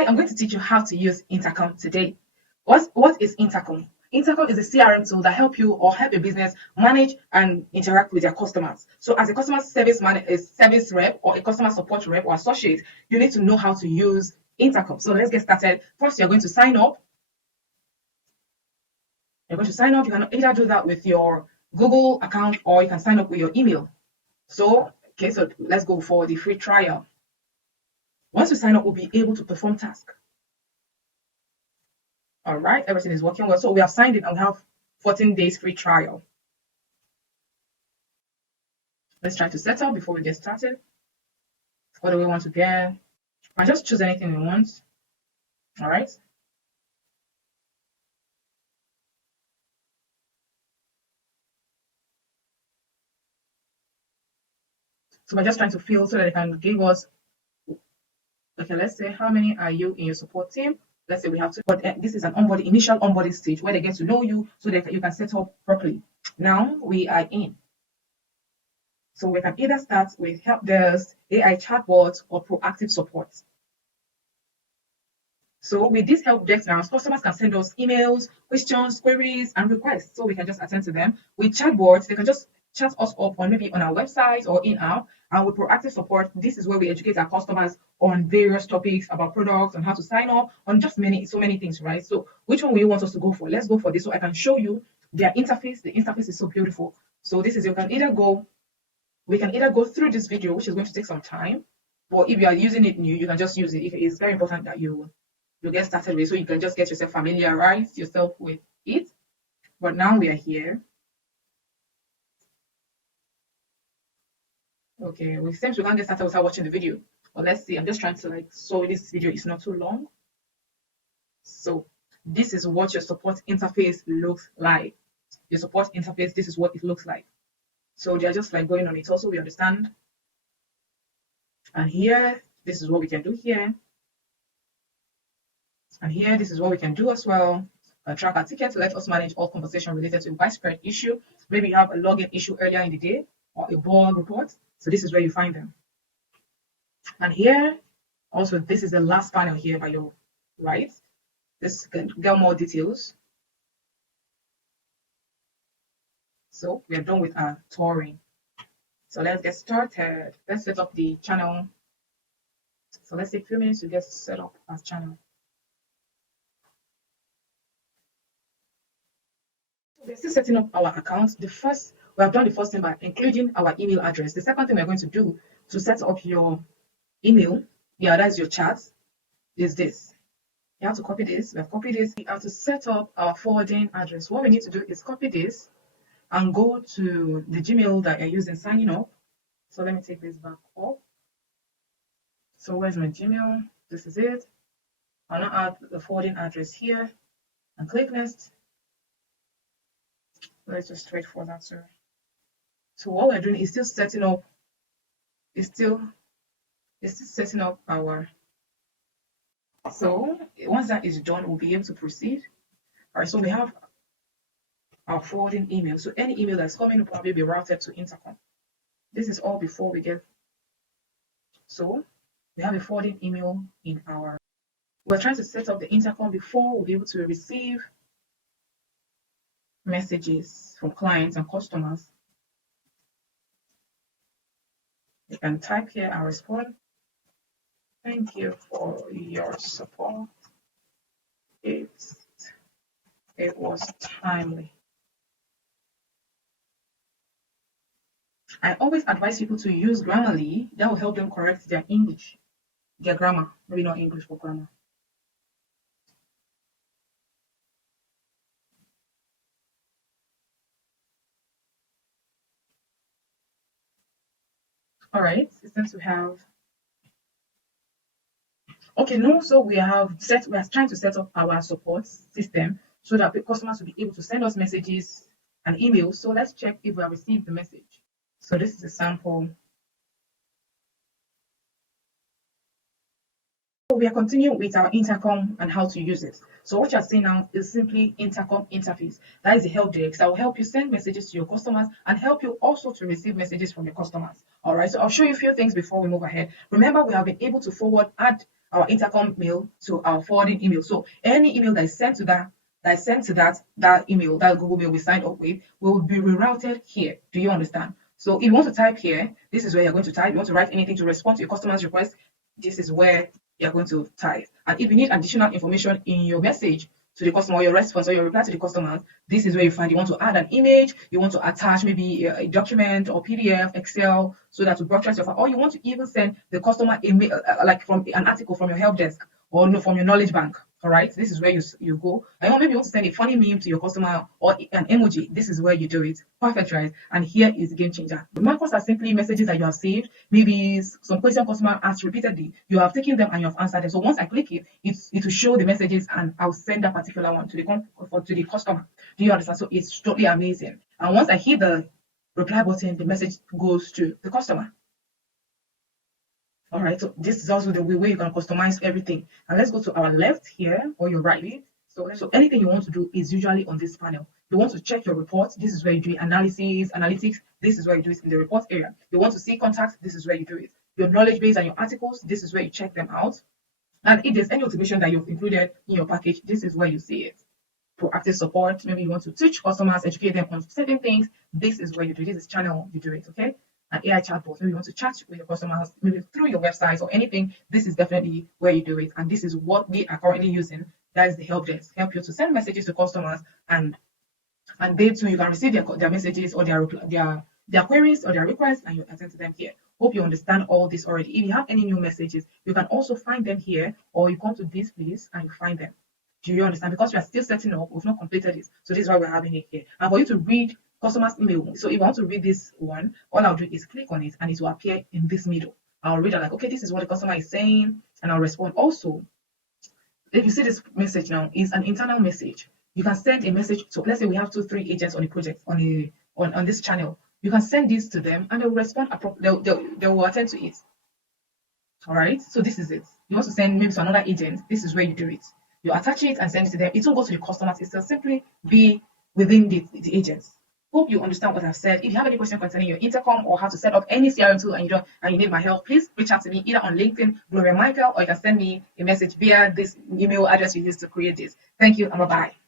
Hi, I'm going to teach you how to use Intercom today. What is Intercom? Intercom is a CRM tool that help you or help your business manage and interact with their customers. So as a a service rep or a customer support rep or associate, you need to know how to use Intercom. So let's get started. First, you're going to sign up. You're going to sign up. You can either do that with your Google account or you can sign up with your email. So let's go for the free trial. Once you sign up, we'll be able to perform tasks. All right, everything is working well. So we have signed in and we have 14 days free trial. Let's try to set up before we get started. What do we want to get? I just choose anything we want. All right. So we're just trying to fill so that they can give us, okay, let's say, how many are you in your support team? Let's say we have to, but this is an initial onboarding stage where they get to know you so that you can set up properly. Now we are in. So we can either start with help desk, AI chatbot, or proactive support. So with this help desk now, customers can send us emails, questions, queries, and requests. So we can just attend to them. With chatbots, they can just chat us up on maybe on our website or in-app. And with proactive support, this is where we educate our customers on various topics about products, on how to sign up, on just so many things, right? So which one will you want us to go for? Let's go for this so I can show you their interface. The interface is so beautiful. So this is, we can either go through this video, which is going to take some time, or if you are using it new, you can just use it. It's very important that you get started with, so you can just get yourself familiarize yourself with it. But now we are here. Okay, it seems we can't get started without watching the video. But let's see. I'm just trying to so this video is not too long. So this is what your support interface looks like. Your support interface, this is what it looks like. So they're just going on it. Also, we understand. And here, this is what we can do here. And here, this is what we can do as well. Track our ticket to let us manage all conversation related to a widespread issue. Maybe you have a login issue earlier in the day or a bug report. So this is where you find them. And here, also, this is the last panel here by your right. This can get more details. So we are done with our touring. So let's get started. Let's set up the channel. So let's take a few minutes to get set up as channel. We're still setting up our account. We have done the first thing by including our email address. The second thing we're going to do to set up your email, that's your chat, is this. You have to copy this. We have copied this. We have to set up our forwarding address. What we need to do is copy this and go to the Gmail that you're using signing up. So let me take this back up. So where's my Gmail? This is it. I'll now add the forwarding address here and click next. Let's just wait for that, sir. So what we're doing is still setting up. It's still setting up our. So once that is done, we'll be able to proceed. All right. So we have our forwarding email. So any email that's coming will probably be routed to Intercom. This is all before we get. So we have a forwarding email in our. We're trying to set up the Intercom before we'll be able to receive messages from clients and customers. You can type here and respond. Thank you for your support. It was timely. I always advise people to use Grammarly. That will help them correct their English, their grammar, maybe not English, but grammar. All right, since we have. Okay, no, so we are trying to set up our support system so that the customers will be able to send us messages and emails. So let's check if we have received the message. So this is a sample. So we are continuing with our Intercom and how to use it. So what you're seeing now is simply Intercom interface. That is the help desk that will help you send messages to your customers and help you also to receive messages from your customers. All right, so I'll show you a few things before we move ahead. Remember, we have been able to add our intercom mail to our forwarding email. So any email that is sent to that email, that Google mail we signed up with, will be rerouted here. Do you understand? So if you want to type here, this is where you're going to type. You want to write anything to respond to your customer's request, this is where you're going to type. And if you need additional information in your message to the customer, or your response or your reply to the customers, this is where you find. You want to add an image, you want to attach maybe a document or PDF, Excel, so that to broadcast your file, or you want to even send the customer a mail, like from an article from your help desk or no, from your knowledge bank. All right, this is where you go. And maybe you want to send a funny meme to your customer or an emoji. This is where you do it. Perfect, right? And here is the game changer. The markers are simply messages that you have saved. Maybe some question customer asked repeatedly. You have taken them and you have answered them. So once I click it, it will show the messages and I'll send that particular one to the customer. Do you understand? So it's totally amazing. And once I hit the reply button, the message goes to the customer. All right, so this is also the way you can customize everything. And let's go to our left here or your right. So anything you want to do is usually on this panel. You want to check your reports. This is where you do analysis, analytics. This is where you do it in the report area. You want to see contacts. This is where you do it. Your knowledge base and your articles. This is where you check them out. And if there's any automation that you've included in your package, this is where you see it. Proactive support. Maybe you want to teach customers, educate them on certain things. This is where you do it. This is channel you do it. Okay. An AI chatbot. Maybe you want to chat with your customers, maybe through your website or anything. This is definitely where you do it. And this is what we are currently using. That is the help desk. Help you to send messages to customers and they too, you can receive their messages or their queries or their requests and you attend to them here. Hope you understand all this already. If you have any new messages, you can also find them here or you come to this place and you find them. Do you understand? Because we are still setting up, we've not completed this. So this is why we're having it here. And for you to read customer's email. So if I want to read this one, all I'll do is click on it and it will appear in this middle. I'll read it like, okay, this is what the customer is saying, and I'll respond. Also, if you see this message now, it's an internal message. You can send a message. So let's say we have 2-3 agents on a project on this channel. You can send this to them and they'll respond. They will attend to it. All right. So this is it. You want to send maybe to another agent. This is where you do it. You attach it and send it to them. It won't go to the customers. It'll simply be within the agents. Hope you understand what I've said. If you have any question concerning your Intercom or how to set up any CRM tool and you need my help, please reach out to me either on LinkedIn, Gloria Michael, or you can send me a message via this email address you used to create this. Thank you and bye-bye.